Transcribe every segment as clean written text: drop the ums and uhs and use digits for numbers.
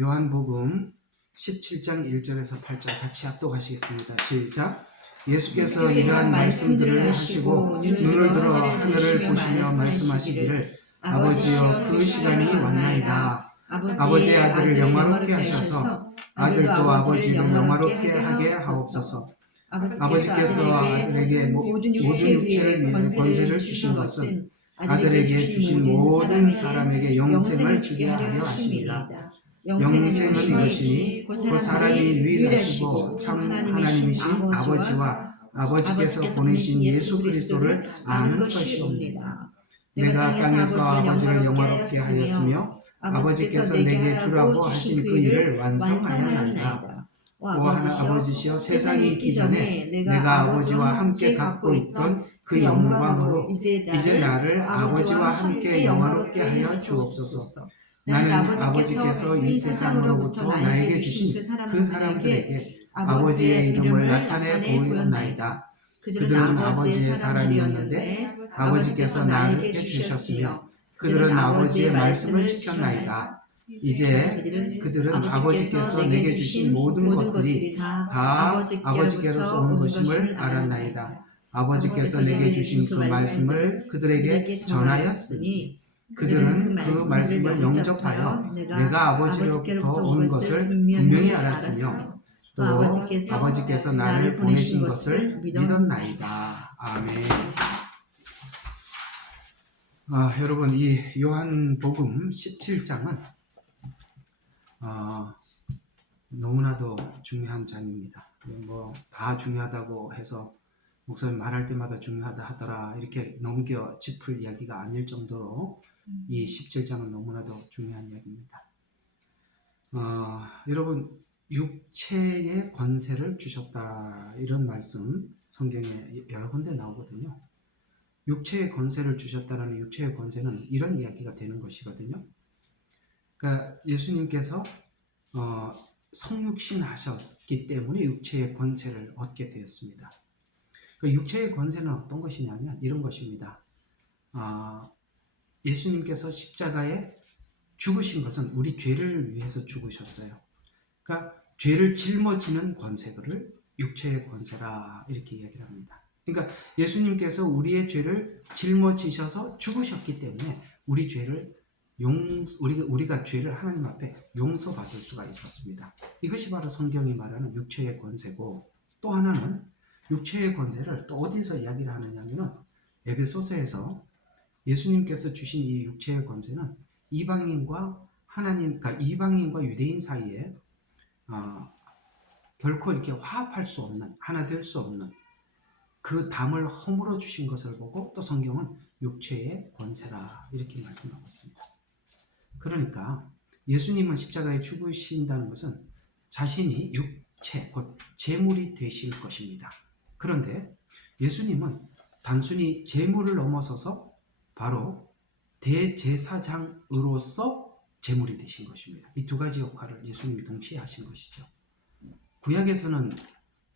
요한복음 17장 1절에서 8절 같이 합독하시겠습니다. 시작. 예수께서 이러한 말씀들을 하시고 눈을 들어 하늘을 보시며 말씀하시기를 아버지여 그 시간이 왔나이다. 아버지의 아들을 영화롭게 하셔서 아들도 아버지를 영화롭게 하게 하옵소서. 아버지께서 아들에게 모든 육체를 위해 권세를 주신 것은 아들에게 주신 모든 사람에게 영생을 주게 하려 하십니다. 영생은 이것이니 그 사람이 유일하시고 참 하나님이신 아버지와 아버지께서 보내신 예수 그리스도를 아는 것이옵니다. 내가 땅에서 아버지를 영화롭게 하였으며 아버지께서 내게 주라고 하신 그 일을 완성하였나이다. 오 아버지시여, 세상이 있기 전에 내가 아버지와 함께 갖고 있던 그 영광으로 이제 나를 아버지와 함께 영화롭게 하여 주옵소서. 나는 아버지께서 이 세상으로부터 나에게 주신 그 사람들에게 아버지의 이름을 나타내 보이었나이다. 그들은 아버지의 사람이었는데 아버지께서 나에게 주셨으며 그들은 아버지의 말씀을 지켰나이다. 이제 그들은 아버지께서 내게 주신 모든 것들이 다 아버지께로서 온 것임을 알았나이다. 아버지께서 내게 주신 그 말씀을 그들에게 전하였으니 그들은 그 말씀을 영접하여 내가 아버지로부터 온 것을 분명히 알았으며 또 아버지께서 나를 보내신 것을 믿었나이다. 아멘. 여러분, 이 요한복음 17장은 너무나도 중요한 장입니다. 다 중요하다고 해서 목사님 말할 때마다 중요하다 하더라 이렇게 넘겨 짚을 이야기가 아닐 정도로 이 17장은 너무나도 중요한 이야기입니다. 여러분, 육체의 권세를 주셨다 이런 말씀 성경에 여러 군데 나오거든요. 육체의 권세를 주셨다라는 육체의 권세는 이런 이야기가 되는 것이거든요. 그러니까 예수님께서 성육신 하셨기 때문에 육체의 권세를 얻게 되었습니다. 그 육체의 권세는 어떤 것이냐면 이런 것입니다. 예수님께서 십자가에 죽으신 것은 우리 죄를 위해서 죽으셨어요. 그러니까 죄를 짊어지는 권세를 육체의 권세라 이렇게 이야기를 합니다. 그러니까 예수님께서 우리의 죄를 짊어지셔서 죽으셨기 때문에 우리 죄를 우리가 죄를 하나님 앞에 용서받을 수가 있었습니다. 이것이 바로 성경이 말하는 육체의 권세고, 또 하나는 육체의 권세를 또 어디서 이야기를 하느냐면은 에베소서에서 예수님께서 주신 이 육체의 권세는 이방인과 그러니까 이방인과 유대인 사이에 결코 이렇게 화합할 수 없는, 하나 될 수 없는 그 담을 허물어 주신 것을 보고 또 성경은 육체의 권세라 이렇게 말씀하고 있습니다. 그러니까 예수님은 십자가에 죽으신다는 것은 자신이 육체, 곧 제물이 되실 것입니다. 그런데 예수님은 단순히 제물을 넘어서서 바로 대제사장으로서 제물이 되신 것입니다. 이 두 가지 역할을 예수님이 동시에 하신 것이죠. 구약에서는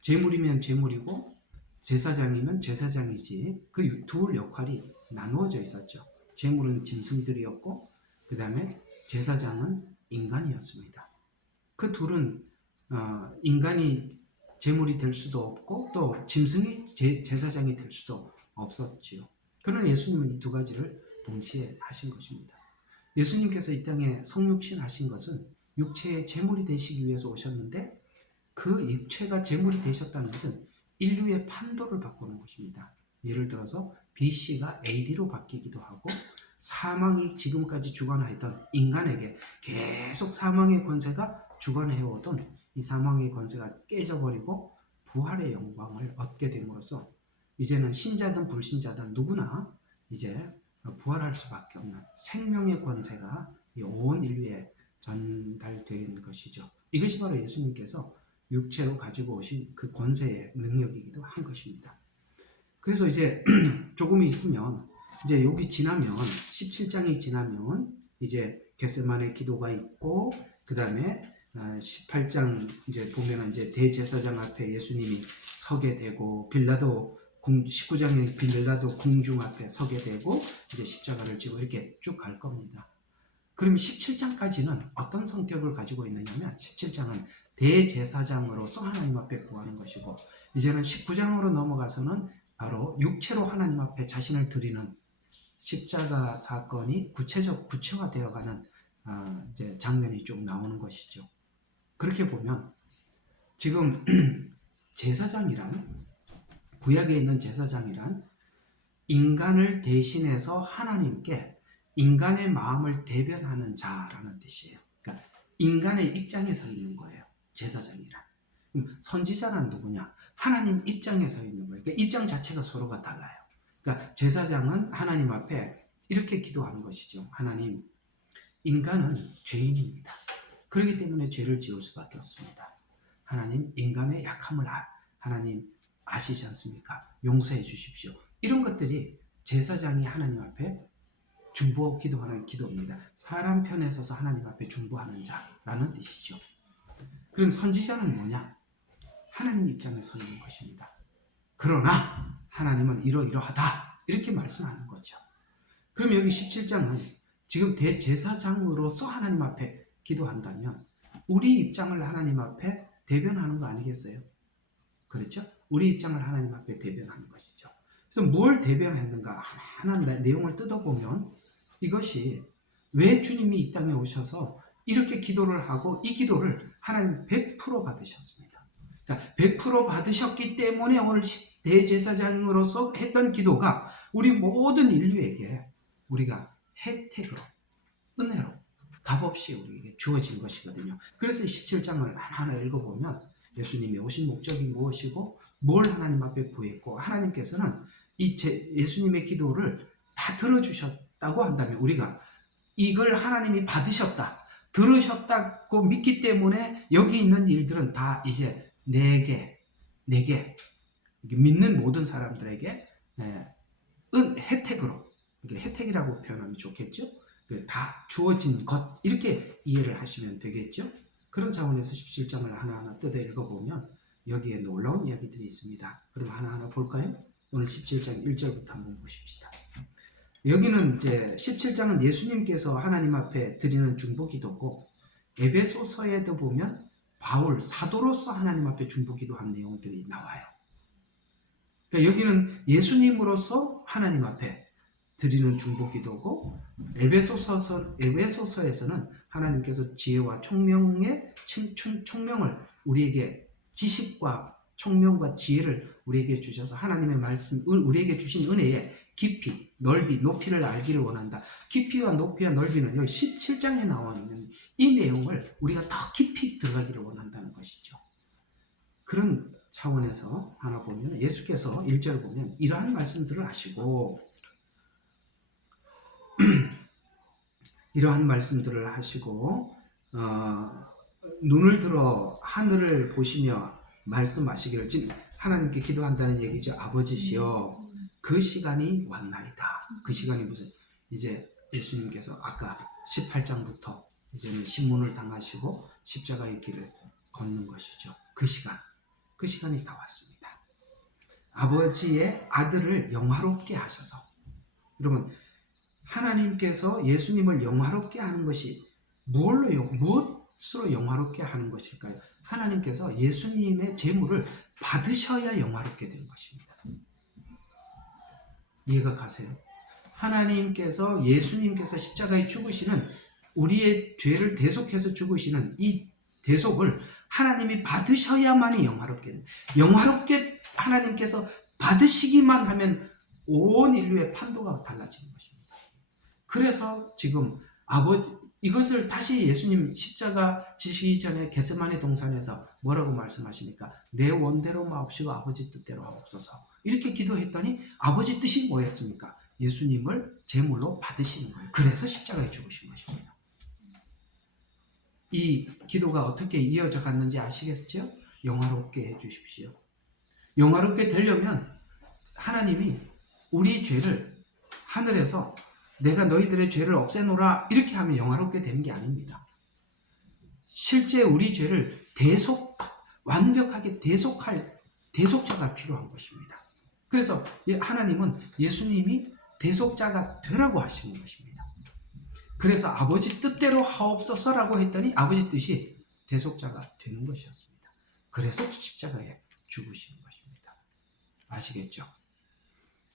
제물이면 제물이고 제사장이면 제사장이지 그 둘 역할이 나누어져 있었죠. 제물은 짐승들이었고 그 다음에 제사장은 인간이었습니다. 그 둘은 인간이 제물이 될 수도 없고 또 짐승이 제사장이 될 수도 없었지요. 그러나 예수님은 이 두 가지를 동시에 하신 것입니다. 예수님께서 이 땅에 성육신 하신 것은 육체의 제물이 되시기 위해서 오셨는데 그 육체가 제물이 되셨다는 것은 인류의 판도를 바꾸는 것입니다. 예를 들어서 BC가 AD로 바뀌기도 하고 사망이 지금까지 주관하였던 인간에게 계속 사망의 권세가 주관해오던 이 사망의 권세가 깨져버리고 부활의 영광을 얻게 됨으로써 이제는 신자든 불신자든 누구나 이제 부활할 수밖에 없는 생명의 권세가 온 인류에 전달된 것이죠. 이것이 바로 예수님께서 육체로 가지고 오신 그 권세의 능력이기도 한 것입니다. 그래서 이제 조금 있으면 이제 여기 지나면 17장이 지나면 이제 겟세마네 기도가 있고 그 다음에 18장 이제 보면은 이제 대제사장 앞에 예수님이 서게 되고 19장에 빌라도 궁중 앞에 서게 되고 이제 십자가를 지고 이렇게 쭉 갈 겁니다. 그럼 17장까지는 어떤 성격을 가지고 있느냐면 17장은 대제사장으로서 하나님 앞에 구하는 것이고 이제는 19장으로 넘어가서는 바로 육체로 하나님 앞에 자신을 드리는 십자가 사건이 구체화되어가는 이제 장면이 쭉 나오는 것이죠. 그렇게 보면 지금 제사장이란 구약에 있는 제사장이란 인간을 대신해서 하나님께 인간의 마음을 대변하는 자라는 뜻이에요. 그러니까 인간의 입장에 서 있는 거예요. 제사장이란. 선지자란 누구냐? 하나님 입장에 서 있는 거예요. 그러니까 입장 자체가 서로가 달라요. 그러니까 제사장은 하나님 앞에 이렇게 기도하는 것이죠. 하나님, 인간은 죄인입니다. 그렇기 때문에 죄를 지을 수밖에 없습니다. 하나님, 인간의 약함을 하나님 아시지 않습니까? 용서해 주십시오. 이런 것들이 제사장이 하나님 앞에 중보 기도하는 기도입니다. 사람 편에 서서 하나님 앞에 중보하는 자라는 뜻이죠. 그럼 선지자는 뭐냐? 하나님 입장에 서 있는 것입니다. 그러나 하나님은 이러이러하다 이렇게 말씀하는 거죠. 그럼 여기 17장은 지금 대제사장으로서 하나님 앞에 기도한다면 우리 입장을 하나님 앞에 대변하는 거 아니겠어요? 그렇죠? 우리 입장을 하나님 앞에 대변하는 것이죠. 그래서 뭘 대변했는가 하나하나 내용을 뜯어보면 이것이 왜 주님이 이 땅에 오셔서 이렇게 기도를 하고 이 기도를 하나님 100% 받으셨습니다. 그러니까 100% 받으셨기 때문에 오늘 대제사장으로서 했던 기도가 우리 모든 인류에게 우리가 혜택으로 은혜로 값없이 우리에게 주어진 것이거든요. 그래서 17장을 하나하나 읽어보면 예수님이 오신 목적이 무엇이고 뭘 하나님 앞에 구했고 하나님께서는 예수님의 기도를 다 들어주셨다고 한다면 우리가 이걸 하나님이 받으셨다 들으셨다고 믿기 때문에 여기 있는 일들은 다 이제 내게 믿는 모든 사람들에게 혜택으로, 혜택이라고 표현하면 좋겠죠? 다 주어진 것 이렇게 이해를 하시면 되겠죠? 그런 차원에서 17장을 하나하나 뜯어 읽어보면 여기에 놀라운 이야기들이 있습니다. 그럼 하나하나 볼까요? 오늘 17장 1절부터 한번 보십시다. 여기는 이제 17장은 예수님께서 하나님 앞에 드리는 중보기도고 에베소서에도 보면 바울 사도로서 하나님 앞에 중보기도한 내용들이 나와요. 그러니까 여기는 예수님으로서 하나님 앞에 드리는 중보기도고 에베소서에서는 하나님께서 지혜와 총명을 우리에게 지식과 총명과 지혜를 우리에게 주셔서 하나님의 말씀, 우리에게 주신 은혜의 깊이, 넓이, 높이를 알기를 원한다. 깊이와 높이와 넓이는 여기 17장에 나와 있는 이 내용을 우리가 더 깊이 들어가기를 원한다는 것이죠. 그런 차원에서 하나 보면 예수께서 1절 보면 이러한 말씀들을 하시고 이러한 말씀들을 하시고 눈을 들어 하늘을 보시며 말씀하시기를 지금 하나님께 기도한다는 얘기죠. 아버지시여 그 시간이 왔나이다. 그 시간이 무슨 이제 예수님께서 아까 18장부터 이제는 신문을 당하시고 십자가의 길을 걷는 것이죠. 그 시간이 다 왔습니다. 아버지의 아들을 영화롭게 하셔서 여러분 하나님께서 예수님을 영화롭게 하는 것이 무엇으로 영화롭게 하는 것일까요? 하나님께서 예수님의 제물을 받으셔야 영화롭게 되는 것입니다. 이해가 가세요? 하나님께서 예수님께서 십자가에 죽으시는 우리의 죄를 대속해서 죽으시는 이 대속을 하나님이 받으셔야만이 영화롭게 돼요. 영화롭게 하나님께서 받으시기만 하면 온 인류의 판도가 달라지는 것입니다. 그래서 지금 이것을 다시 예수님 십자가 지시기 전에 겟세마네 동산에서 뭐라고 말씀하십니까? 내 원대로 마옵시고 아버지 뜻대로 하옵소서. 이렇게 기도했더니 아버지 뜻이 뭐였습니까? 예수님을 제물로 받으시는 거예요. 그래서 십자가에 죽으신 것입니다. 이 기도가 어떻게 이어져 갔는지 아시겠죠? 영화롭게 해주십시오. 영화롭게 되려면 하나님이 우리 죄를 하늘에서 내가 너희들의 죄를 없애노라 이렇게 하면 영화롭게 되는 게 아닙니다. 실제 우리 죄를 완벽하게 대속할 대속자가 필요한 것입니다. 그래서 하나님은 예수님이 대속자가 되라고 하시는 것입니다. 그래서 아버지 뜻대로 하옵소서라고 했더니 아버지 뜻이 대속자가 되는 것이었습니다. 그래서 십자가에 죽으시는 것입니다. 아시겠죠?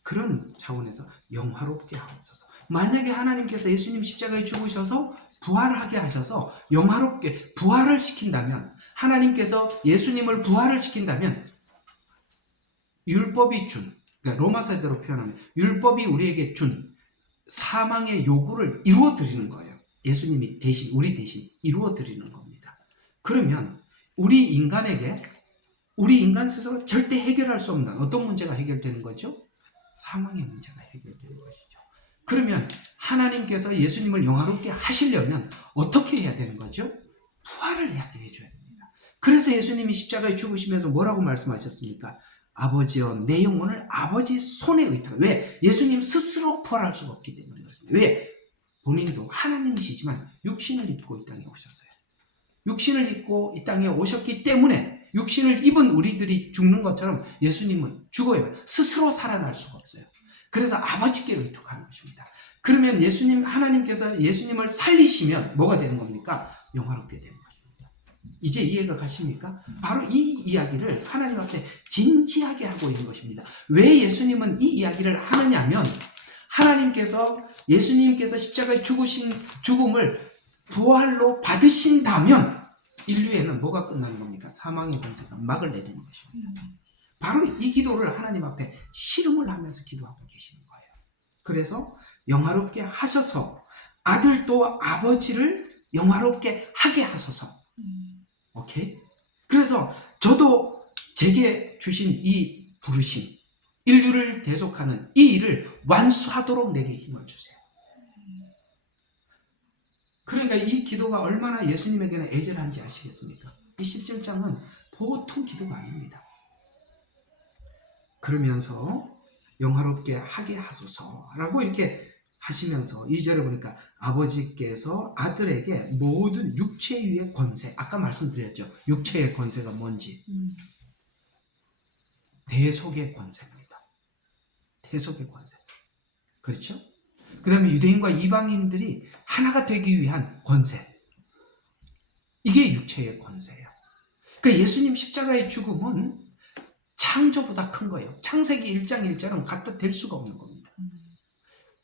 그런 차원에서 영화롭게 하옵소서. 만약에 하나님께서 예수님 십자가에 죽으셔서 부활하게 하셔서 영화롭게 부활을 시킨다면, 하나님께서 예수님을 부활을 시킨다면 율법이 준, 그러니까 로마서대로 표현하면 율법이 우리에게 준 사망의 요구를 이루어 드리는 거예요. 예수님이 대신, 우리 대신 이루어 드리는 겁니다. 그러면 우리 인간 스스로 절대 해결할 수 없는 어떤 문제가 해결되는 거죠? 사망의 문제가 해결되는 것이죠. 그러면 하나님께서 예수님을 영화롭게 하시려면 어떻게 해야 되는 거죠? 부활을 하게 해줘야 됩니다. 그래서 예수님이 십자가에 죽으시면서 뭐라고 말씀하셨습니까? 아버지여, 내 영혼을 아버지 손에 의탁. 왜? 예수님 스스로 부활할 수가 없기 때문에 그렇습니다. 왜? 본인도 하나님이시지만 육신을 입고 이 땅에 오셨어요. 육신을 입고 이 땅에 오셨기 때문에 육신을 입은 우리들이 죽는 것처럼 예수님은 죽어요. 스스로 살아날 수가 없어요. 그래서 아버지께 의탁하는 것입니다. 그러면 하나님께서 예수님을 살리시면 뭐가 되는 겁니까? 영화롭게 되는 것입니다. 이제 이해가 가십니까? 바로 이 이야기를 하나님 앞에 진지하게 하고 있는 것입니다. 왜 예수님은 이 이야기를 하느냐면, 예수님께서 십자가에 죽으신 죽음을 부활로 받으신다면 인류에는 뭐가 끝나는 겁니까? 사망의 권세가 막을 내리는 것입니다. 바로 이 기도를 하나님 앞에 씨름을 하면서 기도하고 계시는 거예요. 그래서 영화롭게 하셔서 아들도 아버지를 영화롭게 하게 하소서. 오케이? 그래서 저도 제게 주신 이 부르심, 인류를 대속하는 이 일을 완수하도록 내게 힘을 주세요. 그러니까 이 기도가 얼마나 예수님에게는 애절한지 아시겠습니까? 이 17장은 보통 기도가 아닙니다. 그러면서 영화롭게 하게 하소서라고 이렇게 하시면서 2절에 보니까 아버지께서 아들에게 모든 육체 위의 권세, 아까 말씀드렸죠. 육체의 권세가 뭔지. 대속의 권세입니다. 대속의 권세. 그렇죠? 그 다음에 유대인과 이방인들이 하나가 되기 위한 권세. 이게 육체의 권세예요. 그러니까 예수님 십자가의 죽음은 창조보다 큰 거예요. 창세기 1장 1절은 갖다 댈 수가 없는 겁니다.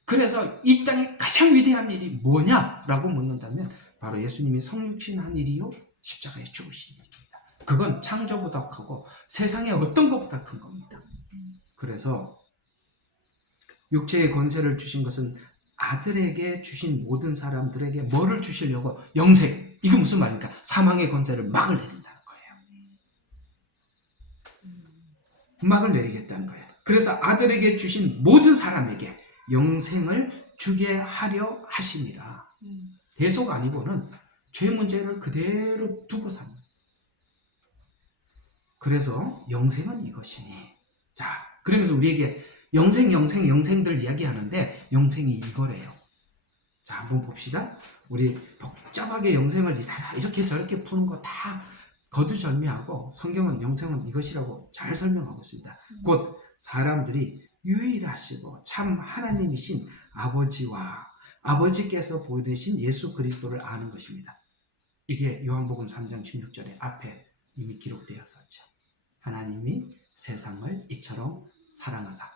그래서 이 땅에 가장 위대한 일이 뭐냐라고 묻는다면 바로 예수님이 성육신한 일이요, 십자가에 죽으신 일입니다. 그건 창조보다 크고 세상의 어떤 것보다 큰 겁니다. 그래서 육체의 권세를 주신 것은 아들에게 주신 모든 사람들에게 뭐를 주시려고? 영생. 이게 무슨 말입니까? 사망의 권세를 막을 내린다는 거예요. 막을 내리겠다는 거예요. 그래서 아들에게 주신 모든 사람에게 영생을 주게 하려 하심이라. 대속 아니고는 죄 문제를 그대로 두고 삽니다. 그래서 영생은 이것이니. 자, 그러면서 우리에게 영생들 이야기하는데 영생이 이거래요. 자, 한번 봅시다. 우리 복잡하게 영생을 이렇게 저렇게 푸는 거 다 거두절미하고 성경은 영생은 이것이라고 잘 설명하고 있습니다. 곧 사람들이 유일하시고 참 하나님이신 아버지와 아버지께서 보내신 예수 그리스도를 아는 것입니다. 이게 요한복음 3장 16절에 앞에 이미 기록되었었죠. 하나님이 세상을 이처럼 사랑하사.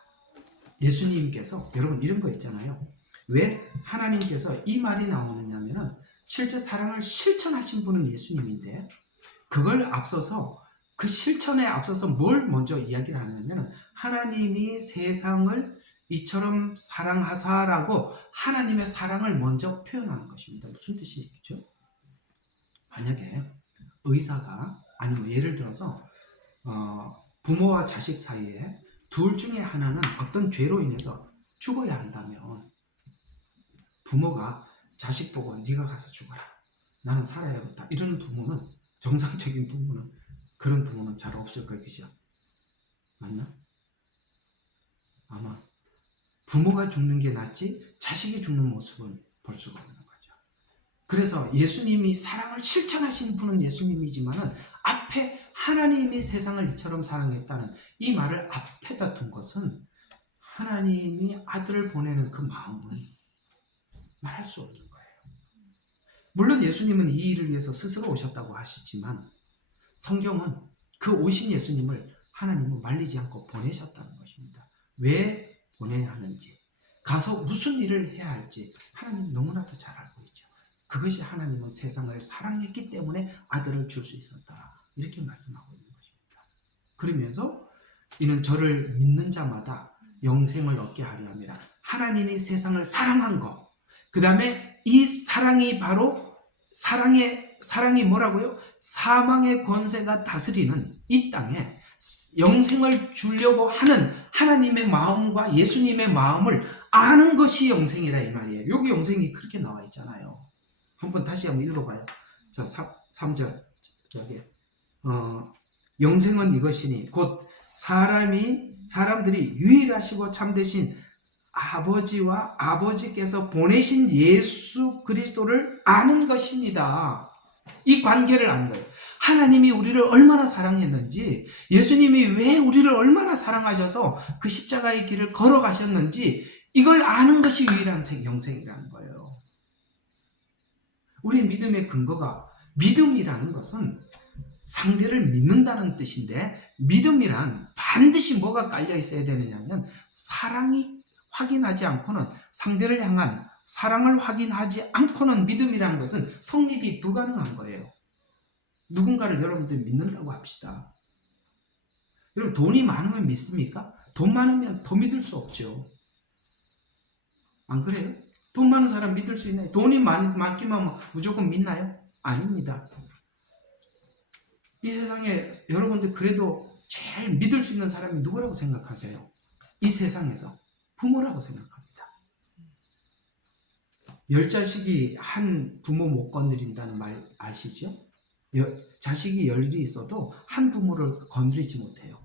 예수님께서, 여러분 이런 거 있잖아요. 왜 하나님께서 이 말이 나오느냐면은 실제 사랑을 실천하신 분은 예수님인데, 그걸 앞서서, 그 실천에 앞서서 뭘 먼저 이야기를 하냐면은 하나님이 세상을 이처럼 사랑하사라고 하나님의 사랑을 먼저 표현하는 것입니다. 무슨 뜻이겠죠? 만약에 의사가, 아니면 예를 들어서 부모와 자식 사이에 둘 중에 하나는 어떤 죄로 인해서 죽어야 한다면 부모가 자식 보고 네가 가서 죽어라, 나는 살아야겠다, 이러는 부모는, 정상적인 부모는, 그런 부모는 잘 없을 거예요. 그죠? 맞나? 아마 부모가 죽는 게 낫지 자식이 죽는 모습은 볼 수가 없는 거죠. 그래서 예수님이 사랑을 실천하신 분은 예수님이지만은 앞에 하나님이 세상을 이처럼 사랑했다는 이 말을 앞에다 둔 것은 하나님이 아들을 보내는 그 마음은 말할 수 없는 거예요. 물론 예수님은 이 일을 위해서 스스로 오셨다고 하시지만 성경은 그 오신 예수님을 하나님은 말리지 않고 보내셨다는 것입니다. 왜 보내야 하는지, 가서 무슨 일을 해야 할지 하나님 너무나도 잘 알고 있죠. 그것이 하나님은 세상을 사랑했기 때문에 아들을 줄 수 있었다, 이렇게 말씀하고 있는 것입니다. 그러면서 이는 저를 믿는 자마다 영생을 얻게 하려 함이라. 하나님이 세상을 사랑한 것, 그 다음에 이 사랑이 바로 사랑이 뭐라고요? 사망의 권세가 다스리는 이 땅에 영생을 주려고 하는 하나님의 마음과 예수님의 마음을 아는 것이 영생이라, 이 말이에요. 여기 영생이 그렇게 나와 있잖아요. 한번 다시 한번 읽어봐요. 자, 3절 저기 영생은 이것이니 곧 사람들이 유일하시고 참되신 아버지와 아버지께서 보내신 예수 그리스도를 아는 것입니다. 이 관계를 아는 거예요. 하나님이 우리를 얼마나 사랑했는지, 예수님이 왜 우리를 얼마나 사랑하셔서 그 십자가의 길을 걸어가셨는지, 이걸 아는 것이 유일한 영생이라는 거예요. 우리의 믿음의 근거가, 믿음이라는 것은 상대를 믿는다는 뜻인데, 믿음이란 반드시 뭐가 깔려 있어야 되느냐면 사랑이 확인하지 않고는, 상대를 향한 사랑을 확인하지 않고는 믿음이라는 것은 성립이 불가능한 거예요. 누군가를 여러분들 믿는다고 합시다. 여러분, 돈이 많으면 믿습니까? 돈 많으면 더 믿을 수 없죠. 안 그래요? 돈 많은 사람 믿을 수 있나요? 돈이 많기만 무조건 믿나요? 아닙니다. 이 세상에 여러분들 그래도 제일 믿을 수 있는 사람이 누구라고 생각하세요? 이 세상에서 부모라고 생각합니다. 10자식이 한 부모 못 건드린다는 말 아시죠? 자식이 10이 있어도 한 부모를 건드리지 못해요.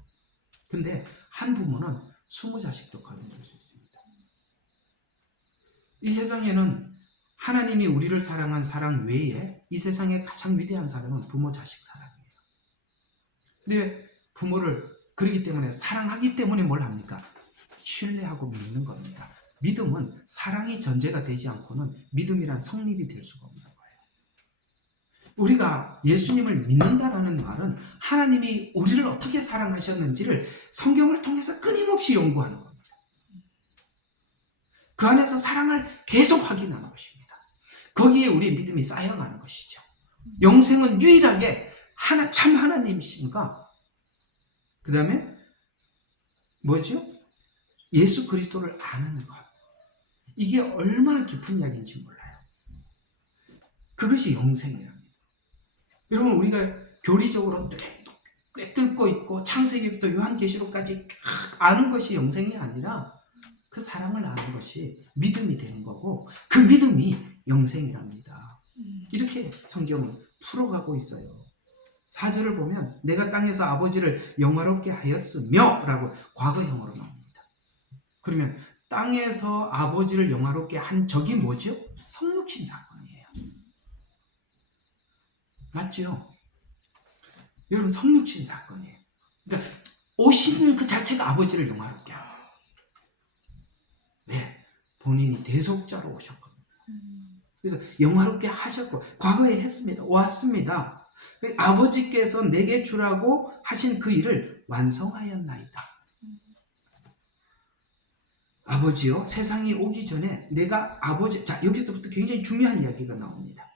근데 한 부모는 20자식도 건드릴 수 있습니다. 이 세상에는 하나님이 우리를 사랑한 사랑 외에 이 세상에 가장 위대한 사랑은 부모 자식 사랑이에요. 근데 부모를 그러기 때문에, 사랑하기 때문에 뭘 합니까? 신뢰하고 믿는 겁니다. 믿음은 사랑이 전제가 되지 않고는 믿음이란 성립이 될 수가 없는 거예요. 우리가 예수님을 믿는다라는 말은 하나님이 우리를 어떻게 사랑하셨는지를 성경을 통해서 끊임없이 연구하는 겁니다. 그 안에서 사랑을 계속 확인하는 것입니다. 거기에 우리의 믿음이 쌓여가는 것이죠. 영생은 유일하게 참 하나님이신가? 그 다음에 뭐죠? 예수 그리스도를 아는 것. 이게 얼마나 깊은 이야기인지 몰라요. 그것이 영생이랍니다. 여러분, 우리가 교리적으로 꿰뚫고 있고 창세기부터 요한계시록까지 아는 것이 영생이 아니라 그 사랑을 아는 것이 믿음이 되는 거고, 그 믿음이 영생이랍니다. 이렇게 성경은 풀어가고 있어요. 4절을 보면 내가 땅에서 아버지를 영화롭게 하였으며 라고 과거형으로 나옵니다. 그러면 땅에서 아버지를 영화롭게 한 적이 뭐죠? 성육신 사건이에요. 맞죠? 여러분, 성육신 사건이에요. 그러니까 오신 그 자체가 아버지를 영화롭게 하고, 왜? 본인이 대속자로 오셨거든요. 그래서 영화롭게 하셨고, 과거에 했습니다. 왔습니다. 아버지께서 내게 주라고 하신 그 일을 완성하였나이다. 아버지요, 세상이 오기 전에 내가 자, 여기서부터 굉장히 중요한 이야기가 나옵니다.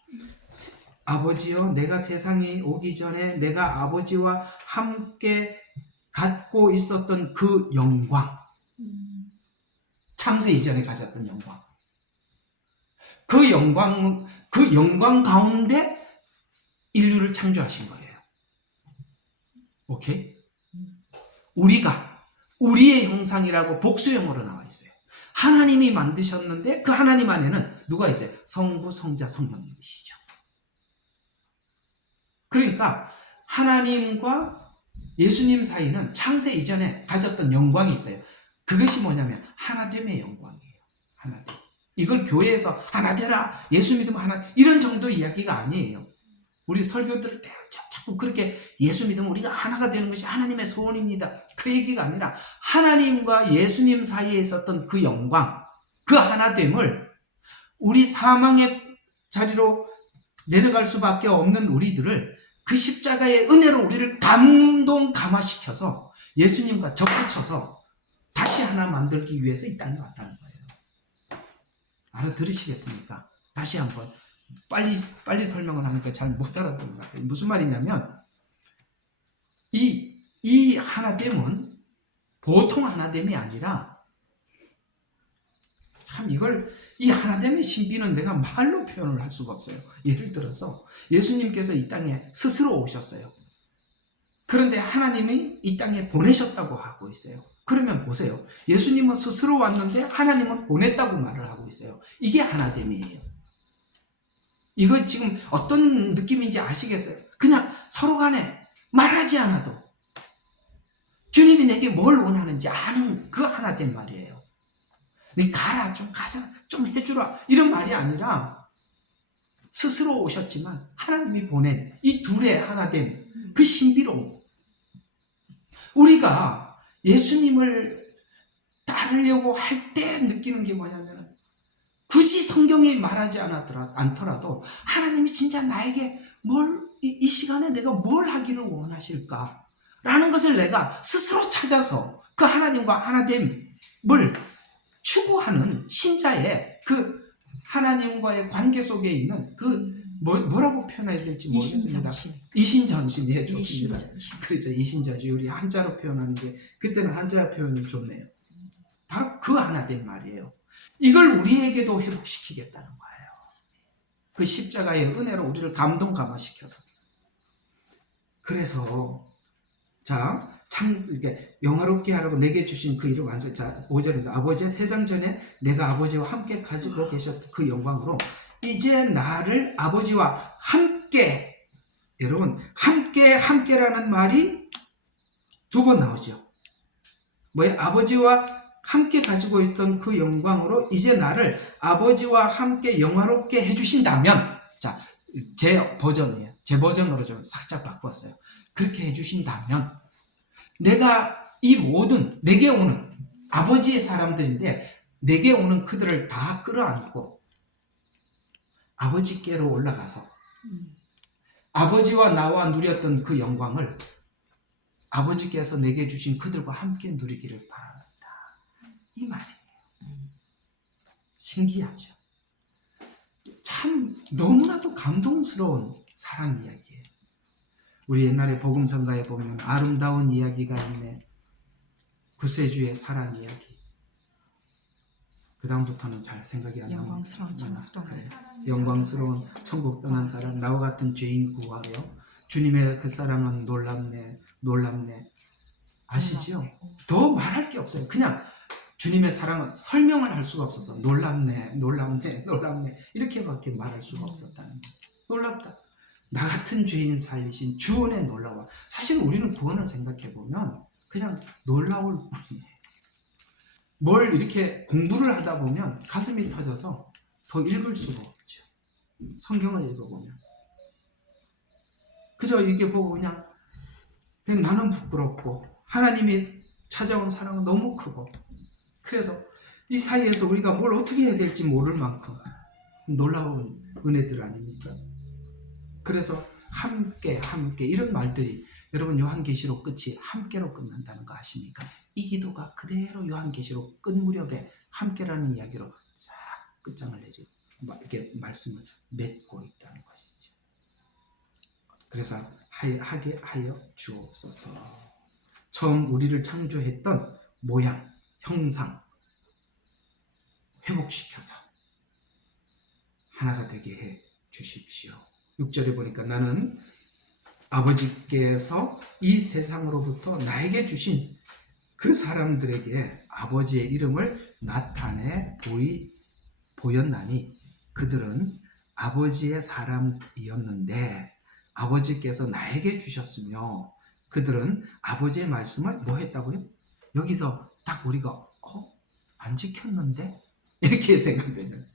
아버지요, 내가 세상에 오기 전에 내가 아버지와 함께 갖고 있었던 그 영광, 창세 이전에 가졌던 영광, 그 영광 가운데 인류를 창조하신 거예요. 오케이? 우리의 형상이라고 복수형으로 나와 있어요. 하나님이 만드셨는데 그 하나님 안에는 누가 있어요? 성부, 성자, 성령님이시죠. 그러니까 하나님과 예수님 사이는 창세 이전에 가졌던 영광이 있어요. 그것이 뭐냐면 하나됨의 영광이에요. 하나됨. 이걸 교회에서 하나 되라, 예수 믿으면 하나, 이런 정도 이야기가 아니에요. 우리 설교들 자꾸 그렇게 예수 믿으면 우리가 하나가 되는 것이 하나님의 소원입니다, 그 얘기가 아니라 하나님과 예수님 사이에 있었던 그 영광, 그 하나됨을 우리 사망의 자리로 내려갈 수밖에 없는 우리들을 그 십자가의 은혜로 우리를 감화시켜서 예수님과 접붙여서 다시 하나 만들기 위해서 이 땅에 왔다는 거예요. 알아들으시겠습니까? 다시 한번 빨리 설명을 하니까 잘 못 알아듣는 것 같아요. 무슨 말이냐면 이 하나됨은 보통 하나됨이 아니라 참 이 하나됨의 신비는 내가 말로 표현을 할 수가 없어요. 예를 들어서 예수님께서 이 땅에 스스로 오셨어요. 그런데 하나님이 이 땅에 보내셨다고 하고 있어요. 그러면 보세요. 예수님은 스스로 왔는데 하나님은 보냈다고 말을 하고 있어요. 이게 하나됨이에요. 이거 지금 어떤 느낌인지 아시겠어요? 그냥 서로 간에 말하지 않아도 주님이 내게 뭘 원하는지 아는 그 하나됨 말이에요. 네 가라, 좀 가서 좀 해주라, 이런 말이 아니라 스스로 오셨지만 하나님이 보낸 이 둘의 하나됨, 그 신비로움. 우리가 예수님을 따르려고 할 때 느끼는 게 뭐냐면 굳이 성경에 말하지 않더라도 하나님이 진짜 나에게 이 시간에 내가 뭘 하기를 원하실까 라는 것을 내가 스스로 찾아서 그 하나님과 하나됨을 추구하는 신자의 그 하나님과의 관계 속에 있는 그 뭐라고 표현해야 될지 모르겠습니다. 이신전심. 예, 좋습니다. 그렇죠. 이신전심. 우리 한자로 표현하는 게 그때는 한자 표현이 좋네요. 바로 그 하나됨 말이에요. 이걸 우리에게도 회복시키겠다는 거예요. 그 십자가의 은혜로 우리를 감화시켜서. 그래서 이렇게 영화롭게 하라고 내게 주신 그 일을 완성. 5절입니다. 아버지의 세상 전에 내가 아버지와 함께 가지고 계셨던 그 영광으로 이제 나를 아버지와 함께, 여러분, 함께라는 말이 두 번 나오죠. 뭐예요? 아버지와 함께 가지고 있던 그 영광으로 이제 나를 아버지와 함께 영화롭게 해주신다면, 제 버전이에요. 제 버전으로 좀 살짝 바꿨어요. 그렇게 해주신다면 내가 이 모든 내게 오는 아버지의 사람들인데 내게 오는 그들을 다 끌어안고 아버지께로 올라가서 아버지와 나와 누렸던 그 영광을 아버지께서 내게 주신 그들과 함께 누리기를 바랍니다. 이 말이에요. 신기하죠? 참 너무나도 감동스러운 사랑 이야기예요. 우리 옛날에 복음성가에 보면 아름다운 이야기가 있네. 구세주의 사랑 이야기. 그 다음부터는 잘 생각이 안 납니다. 영광스러운 천국 떠난 사람. 영광스러운 천국 떠난 사람. 나와 같은 죄인 구하여 주님의 그 사랑은 놀랍네. 아시죠? 더 말할 게 없어요. 그냥 주님의 사랑은 설명을 할 수가 없어서 놀랍네 이렇게밖에 말할 수가 없었다는 거예요. 놀랍다. 나 같은 죄인 살리신 주은혜 놀라워. 사실 우리는 구원을 생각해보면 그냥 놀라울 뿐이에요. 뭘 이렇게 공부를 하다 보면 가슴이 터져서 더 읽을 수가 없죠. 성경을 읽어보면 그저 이게 보고 그냥 나는 부끄럽고 하나님이 찾아온 사랑은 너무 크고, 그래서 이 사이에서 우리가 뭘 어떻게 해야 될지 모를 만큼 놀라운 은혜들 아닙니까? 그래서 함께 이런 말들이, 여러분 요한계시록 끝이 함께로 끝난다는 거 아십니까? 이 기도가 그대로 요한계시록 끝 무렵에 함께라는 이야기로 싹 끝장을 내리고 이렇게 말씀을 맺고 있다는 것이죠. 그래서 하게 하여 주옵소서. 처음 우리를 창조했던 모양, 형상 회복시켜서 하나가 되게 해 주십시오. 6절에 보니까 나는 아버지께서 이 세상으로부터 나에게 주신 그 사람들에게 아버지의 이름을 나타내 보였나니 그들은 아버지의 사람이었는데 아버지께서 나에게 주셨으며 그들은 아버지의 말씀을 뭐 했다고요? 여기서 딱 우리가 안 지켰는데? 이렇게 생각되잖아요.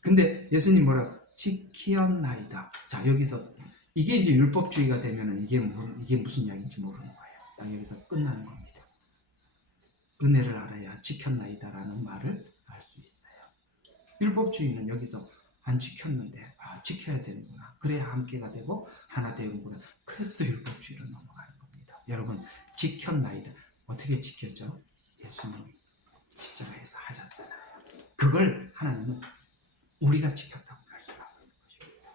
근데 예수님 뭐라고? 지키었나이다. 자, 여기서 이게 이제 율법주의가 되면은 이게 무슨 이야기인지 모르는 거예요. 딱 여기서 끝나는 겁니다. 은혜를 알아야 지켰나이다라는 말을 알 수 있어요. 율법주의는 여기서 안 지켰는데 지켜야 되는구나. 그래야 함께가 되고 하나 되는구나. 그래서 또 율법주의로 넘어가는 겁니다. 여러분, 지켰나이다. 어떻게 지켰죠? 예수님이 십자가에서 하셨잖아요. 그걸 하나님은 우리가 지켰다고 말씀하고 있는 것입니다.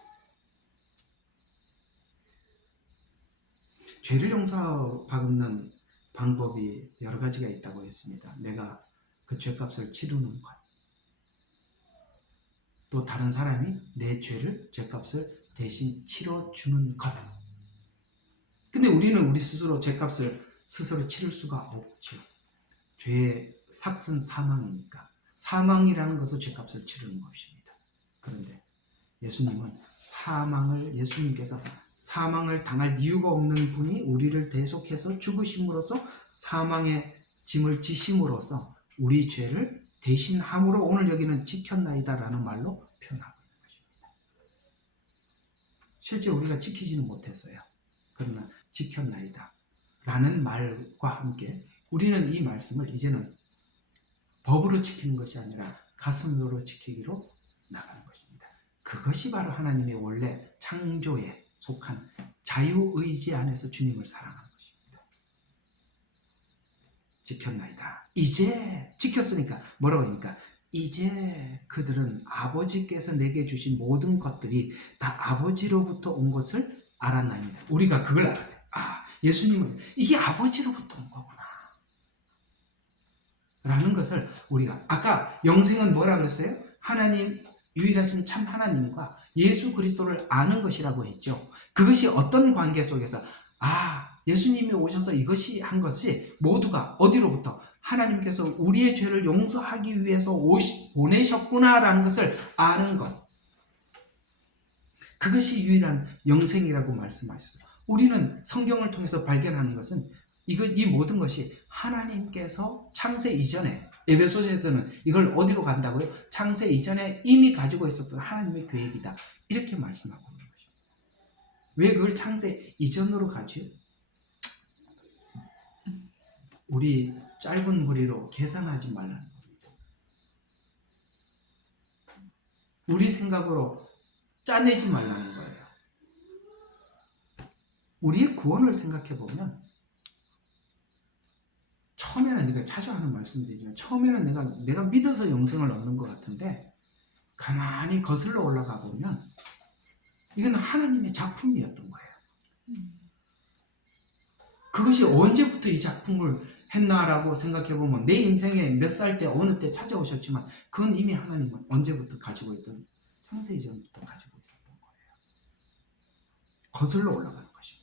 죄를 용서받는 방법이 여러 가지가 있다고 했습니다. 내가 그 죄값을 치르는 것, 또 다른 사람이 내 죄값을 대신 치러주는 것. 근데 우리는 우리 스스로 죄값을 스스로 치를 수가 없죠. 죄의 삭은 사망이니까. 사망이라는 것은 죄값을 치르는 것입니다. 그런데 예수님께서 사망을 당할 이유가 없는 분이 우리를 대속해서 죽으심으로써 사망의 짐을 지심으로써 우리 죄를 대신함으로 오늘 여기는 지켰나이다 라는 말로 표현하고 있는 것입니다. 실제 우리가 지키지는 못했어요. 그러나 지켰나이다 라는 말과 함께 우리는 이 말씀을 이제는 법으로 지키는 것이 아니라 가슴으로 지키기로 나가는 것입니다. 그것이 바로 하나님의 원래 창조에 속한 자유의지 안에서 주님을 사랑하는 것입니다. 지켰나이다. 이제 지켰으니까 뭐라고 하니까 이제 그들은 아버지께서 내게 주신 모든 것들이 다 아버지로부터 온 것을 알았나이다. 우리가 그걸 알아야 돼. 예수님은 이게 아버지로부터 온 거구나 라는 것을 우리가 아까 영생은 뭐라 그랬어요? 하나님, 유일하신 참 하나님과 예수 그리스도를 아는 것이라고 했죠. 그것이 어떤 관계 속에서 예수님이 오셔서 이것이 한 것이 모두가 어디로부터? 하나님께서 우리의 죄를 용서하기 위해서 보내셨구나라는 것을 아는 것. 그것이 유일한 영생이라고 말씀하셨어요. 우리는 성경을 통해서 발견하는 것은 이 모든 것이 하나님께서 창세 이전에, 에베소서에서는 이걸 어디로 간다고요? 창세 이전에 이미 가지고 있었던 하나님의 계획이다. 이렇게 말씀하고 있는 것입니다. 왜 그걸 창세 이전으로 가죠? 우리 짧은 머리로 계산하지 말라는 겁니다. 우리 생각으로 짜내지 말라는 거예요. 우리의 구원을 생각해 보면 처음에는 내가 자주 하는 말씀이지만 처음에는 내가 믿어서 영생을 얻는 것 같은데 가만히 거슬러 올라가 보면 이건 하나님의 작품이었던 거예요. 그것이 언제부터 이 작품을 했나라고 생각해 보면 내 인생에 몇 살 때 어느 때 찾아오셨지만 그건 이미 하나님은 언제부터 가지고 있던 창세 이전부터 가지고 있었던 거예요. 거슬러 올라가는 것입니다.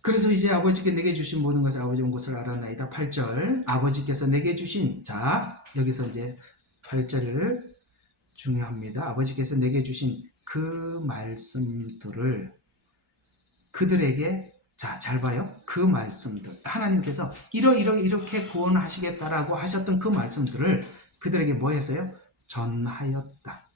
그래서 이제 아버지께 내게 주신 모든 것을 아버지 온 것을 알았나이다. 8절 아버지께서 내게 주신 여기서 이제 8절을 중요합니다. 아버지께서 내게 주신 그 말씀들을 그들에게 잘 봐요. 그 말씀들 하나님께서 이렇게 구원하시겠다라고 하셨던 그 말씀들을 그들에게 뭐 했어요? 전하였다.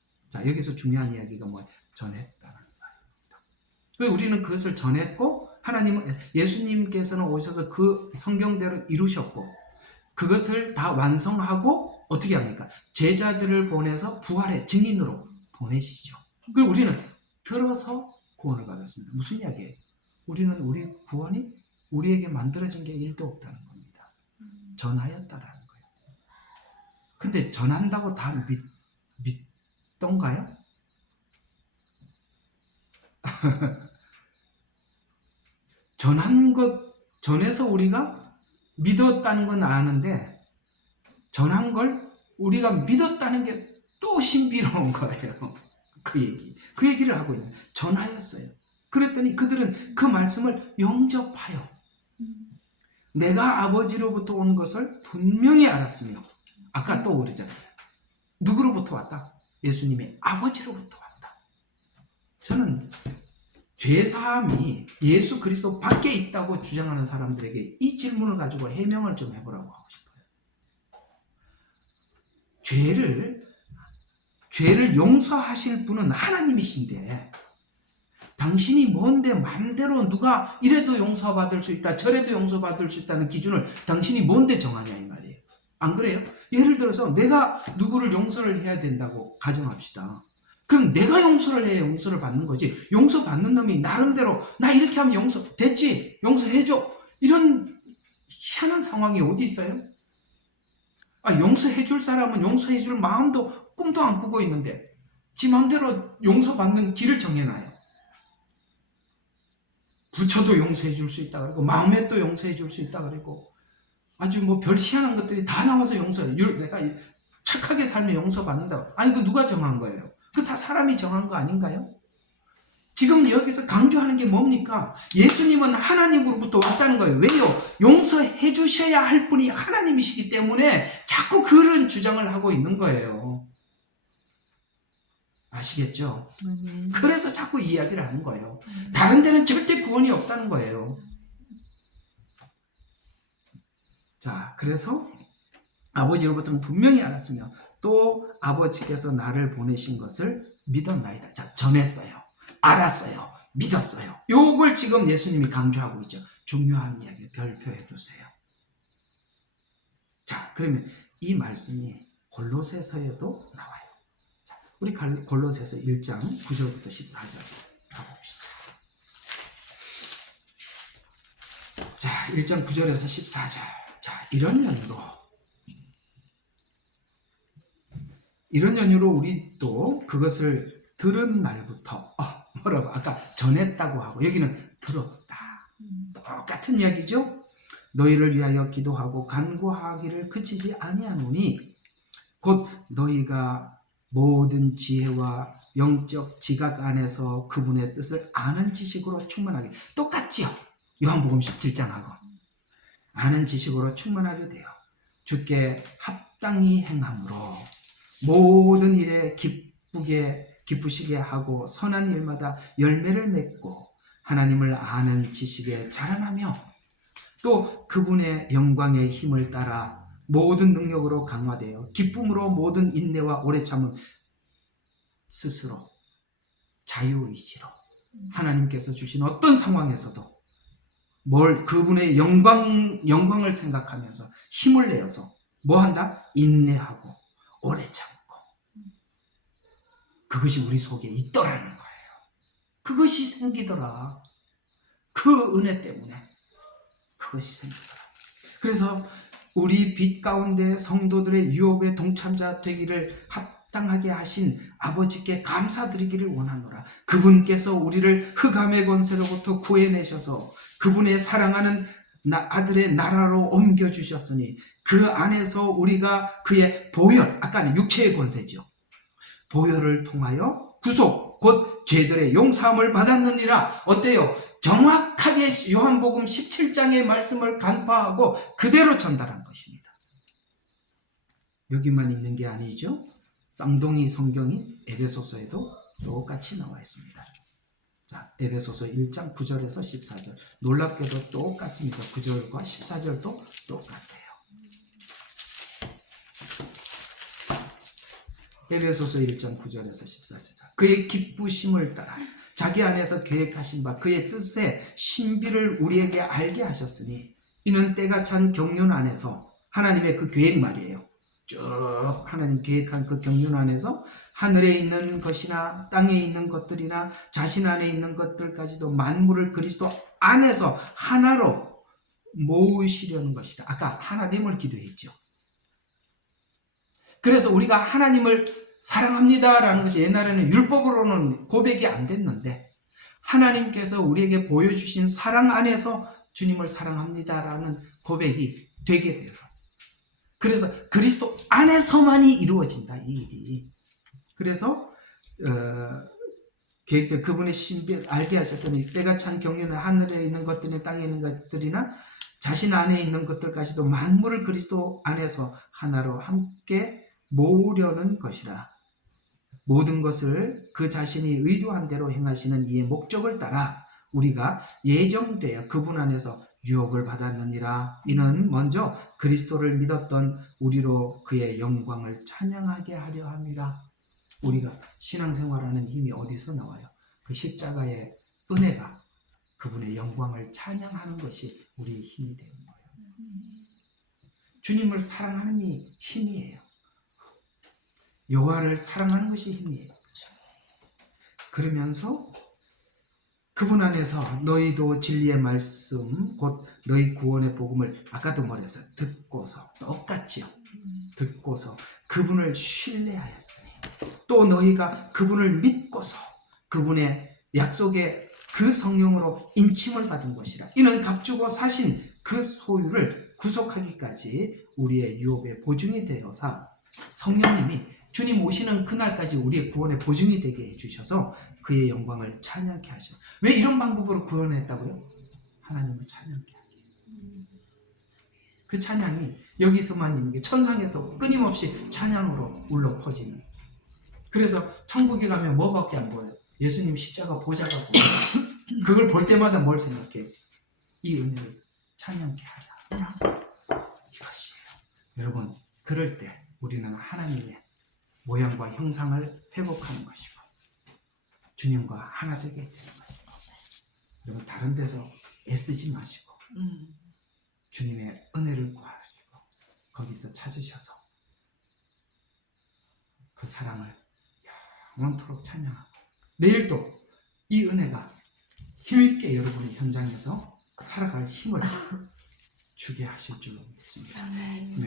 여기서 중요한 이야기가 뭐예요? 전했다는 말입니다. 우리는 그것을 전했고 하나님은 예수님께서는 오셔서 그 성경대로 이루셨고 그것을 다 완성하고 어떻게 합니까? 제자들을 보내서 부활의 증인으로 보내시죠. 그리고 우리는 들어서 구원을 받았습니다. 무슨 이야기예요? 우리는 우리 구원이 우리에게 만들어진 게 1도 없다는 겁니다. 전하였다라는 거예요. 근데 전한다고 다 믿던가요? 전해서 우리가 믿었다는 건 아는데 전한 걸 우리가 믿었다는 게 또 신비로운 거예요. 그 얘기를 하고 있는 전하였어요. 그랬더니 그들은 그 말씀을 영접하여 내가 아버지로부터 온 것을 분명히 알았으며 아까 또 그러잖아요. 누구로부터 왔다? 예수님이 아버지로부터 왔다. 저는 죄사함이 예수 그리스도 밖에 있다고 주장하는 사람들에게 이 질문을 가지고 해명을 좀 해보라고 하고 싶어요. 죄를 용서하실 분은 하나님이신데 당신이 뭔데 마음대로 누가 이래도 용서받을 수 있다 저래도 용서받을 수 있다는 기준을 당신이 뭔데 정하냐 이 말이에요. 안 그래요? 예를 들어서 내가 누구를 용서를 해야 된다고 가정합시다. 그럼 내가 용서를 해야 용서를 받는 거지. 용서받는 놈이 나름대로 나 이렇게 하면 용서 됐지? 용서해줘. 이런 희한한 상황이 어디 있어요? 용서해 줄 사람은 용서해 줄 마음도 꿈도 안 꾸고 있는데 지 마음대로 용서받는 길을 정해놔요. 부처도 용서해 줄 수 있다 그러고 마음에 또 용서해 줄 수 있다 그러고 아주 뭐 별 희한한 것들이 다 나와서 용서해. 내가 착하게 살면 용서받는다. 아니 그 누가 정한 거예요? 그 다 사람이 정한 거 아닌가요? 지금 여기서 강조하는 게 뭡니까? 예수님은 하나님으로부터 왔다는 거예요. 왜요? 용서해 주셔야 할 분이 하나님이시기 때문에 자꾸 그런 주장을 하고 있는 거예요. 아시겠죠? 그래서 자꾸 이야기를 하는 거예요. 다른 데는 절대 구원이 없다는 거예요. 자, 그래서 아버지로부터는 분명히 알았으며 또 아버지께서 나를 보내신 것을 믿었나이다. 자, 전했어요. 알았어요. 믿었어요. 요걸 지금 예수님이 강조하고 있죠. 중요한 이야기 별표해 두세요. 자, 그러면 이 말씀이 골로새서에도 나와요. 자, 우리 골로새서 1장 9절부터 14절 가봅시다. 자, 1장 9절에서 14절. 자, 이런 연유로 우리도 그것을 들은 날부터 뭐라고 아까 전했다고 하고 여기는 들었다. 똑같은 이야기죠. 너희를 위하여 기도하고 간구하기를 그치지 아니하노니 곧 너희가 모든 지혜와 영적 지각 안에서 그분의 뜻을 아는 지식으로 충만하게 똑같죠. 요한복음 17장하고 아는 지식으로 충만하게 되어 주께 합당히 행함으로 모든 일에 기쁘시게 하고 선한 일마다 열매를 맺고 하나님을 아는 지식에 자라나며 또 그분의 영광의 힘을 따라 모든 능력으로 강화되어 기쁨으로 모든 인내와 오래 참음 스스로 자유의지로 하나님께서 주신 어떤 상황에서도 그분의 영광을 생각하면서 힘을 내어서 뭐한다? 인내하고 오래 참고 그것이 우리 속에 있더라는 거예요. 그것이 생기더라. 그 은혜 때문에 그것이 생기더라. 그래서 우리 빛 가운데 성도들의 유업의 동참자 되기를 합당하게 하신 아버지께 감사드리기를 원하노라. 그분께서 우리를 흑암의 권세로부터 구해내셔서 그분의 사랑하는 아들의 나라로 옮겨주셨으니 그 안에서 우리가 그의 보혈, 아까는 육체의 권세죠. 보혈을 통하여 구속, 곧 죄들의 용서함을 받았느니라. 어때요? 정확하게 요한복음 17장의 말씀을 간파하고 그대로 전달한 것입니다. 여기만 있는 게 아니죠. 쌍둥이 성경인 에베소서에도 똑같이 나와 있습니다. 자, 에베소서 1장 9절에서 14절. 놀랍게도 똑같습니다. 9절과 14절도 똑같아요. 에베소서 1장 9절에서 14절. 그의 기쁘심을 따라 자기 안에서 계획하신 바 그의 뜻의 신비를 우리에게 알게 하셨으니 이는 때가 찬 경륜 안에서 하나님의 그 계획 말이에요. 쭉 하나님 계획한 그 경륜 안에서 하늘에 있는 것이나 땅에 있는 것들이나 자신 안에 있는 것들까지도 만물을 그리스도 안에서 하나로 모으시려는 것이다. 아까 하나됨을 기도했죠. 그래서 우리가 하나님을 사랑합니다라는 것이 옛날에는 율법으로는 고백이 안 됐는데 하나님께서 우리에게 보여주신 사랑 안에서 주님을 사랑합니다라는 고백이 되게 돼서 그래서 그리스도 안에서만이 이루어진다 이 일이. 그래서 계획대로 그분의 신비를 알게 하셨으니 때가 찬 경륜은 하늘에 있는 것들이나 땅에 있는 것들이나 자신 안에 있는 것들까지도 만물을 그리스도 안에서 하나로 함께 모으려는 것이라. 모든 것을 그 자신이 의도한 대로 행하시는 이의 목적을 따라 우리가 예정되어 그분 안에서 유업을 받았느니라. 이는 먼저 그리스도를 믿었던 우리로 그의 영광을 찬양하게 하려 함이라. 우리가 신앙생활하는 힘이 어디서 나와요? 그 십자가의 은혜가 그분의 영광을 찬양하는 것이 우리의 힘이 되는 거예요. 주님을 사랑하는 힘이에요. 여호와를 사랑하는 것이 힘이에요. 그러면서 그분 안에서 너희도 진리의 말씀 곧 너희 구원의 복음을 아까도 말했어요. 듣고서 똑같이요. 듣고서 그분을 신뢰하였으니 또 너희가 그분을 믿고서 그분의 약속의 그 성령으로 인침을 받은 것이라. 이는 값주고 사신 그 소유를 구속하기까지 우리의 유업의 보증이 되어서 성령님이 주님 오시는 그날까지 우리의 구원의 보증이 되게 해주셔서 그의 영광을 찬양케 하셔. 왜 이런 방법으로 구원했다고요? 하나님을 찬양케 하기. 그 찬양이 여기서만 있는 게 천상에도 끊임없이 찬양으로 울려 퍼지는. 그래서 천국에 가면 뭐밖에 안 보여요? 예수님 십자가 보좌가 보여요. 그걸 볼 때마다 뭘 생각해요? 이 은혜를 찬양케 하라. 이것이에요. 여러분, 그럴 때 우리는 하나님의 모양과 형상을 회복하는 것이고 주님과 하나 되게 되는 것이고, 여러분 다른 데서 애쓰지 마시고 주님의 은혜를 구하시고 거기서 찾으셔서 그 사랑을 영원토록 찬양하고 내일도 이 은혜가 힘있게 여러분의 현장에서 살아갈 힘을 주게 하실 줄로 믿습니다.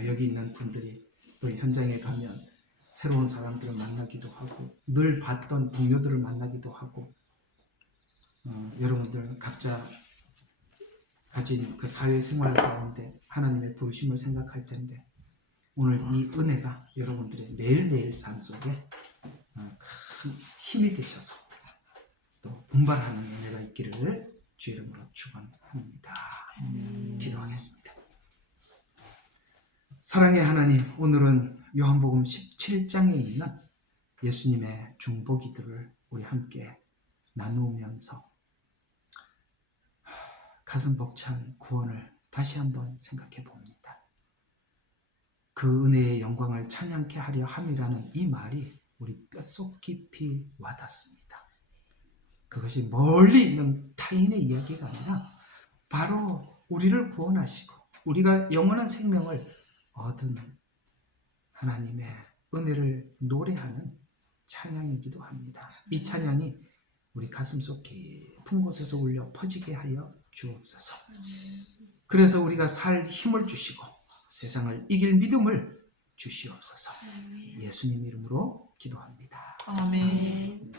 여기 있는 분들이 또 현장에 가면 새로운 사람들을 만나기도 하고 늘 봤던 동료들을 만나기도 하고 여러분들 각자 가진 그 사회생활 가운데 하나님의 부르심을 생각할 텐데 오늘 이 은혜가 여러분들의 매일매일 삶 속에 큰 힘이 되셔서 또 분발하는 은혜가 있기를 주 이름으로 축원합니다. 기도하겠습니다. 사랑의 하나님, 오늘은 요한복음 17장에 있는 예수님의 중보기도를 우리 함께 나누면서 가슴 벅찬 구원을 다시 한번 생각해 봅니다. 그 은혜의 영광을 찬양케 하려 함이라는 이 말이 우리 뼛속 깊이 와닿습니다. 그것이 멀리 있는 타인의 이야기가 아니라 바로 우리를 구원하시고 우리가 영원한 생명을 얻은 하나님의 은혜를 노래하는 찬양이기도 합니다. 이 찬양이 우리 가슴속 깊은 곳에서 울려 퍼지게 하여 주옵소서. 그래서 우리가 살 힘을 주시고 세상을 이길 믿음을 주시옵소서. 예수님 이름으로 기도합니다. 아멘.